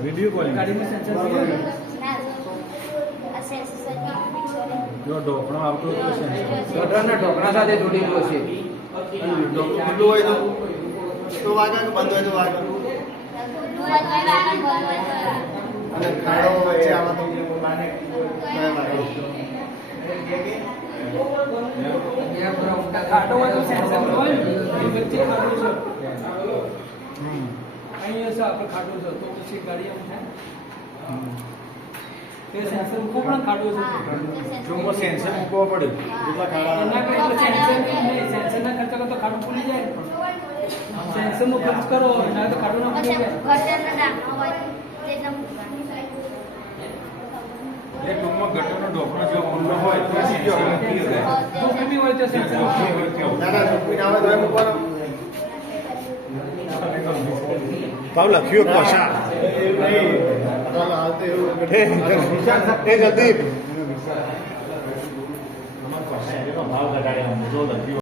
Video calling जो ढोकणो આવતો હતો ગટરના ઢોકણા સાથે જોડેલો છે. ખુલ્લું હોય તો વાગે કે બંધ હોય તો વાગે અને ખાડો વચ્ચે આવા તો ખાટો હોય તો સેન્સર હોય એ વચ્ચે ખાટો છે. અહીંયા છે આપણે ખાટો છે તો પછી ગાડી આમ થાય તે સેન્સર ઉપર પણ ખાટો છે. જો સેન્સર મૂકવો પડે એટલા ખાડા એના કરતા સેન્સર ના ખર્ચ કરતા ખાટો ખુલી જાય. સેન્સર નો ખર્ચ કરો ના તો ખાટો ના ખુલી જાય. એ ટૂંકમાં ગટરનો ઢોકણો જો ખુલ્લો હોય તો સીધો જો ખુલી હોય તો સેન્સર નાના છોકરી આવે તો મૂકવાનો ભાવ લખ્યું પછા એ જલ્દી ભાવ ઘટાડ્યા જો લખ્યું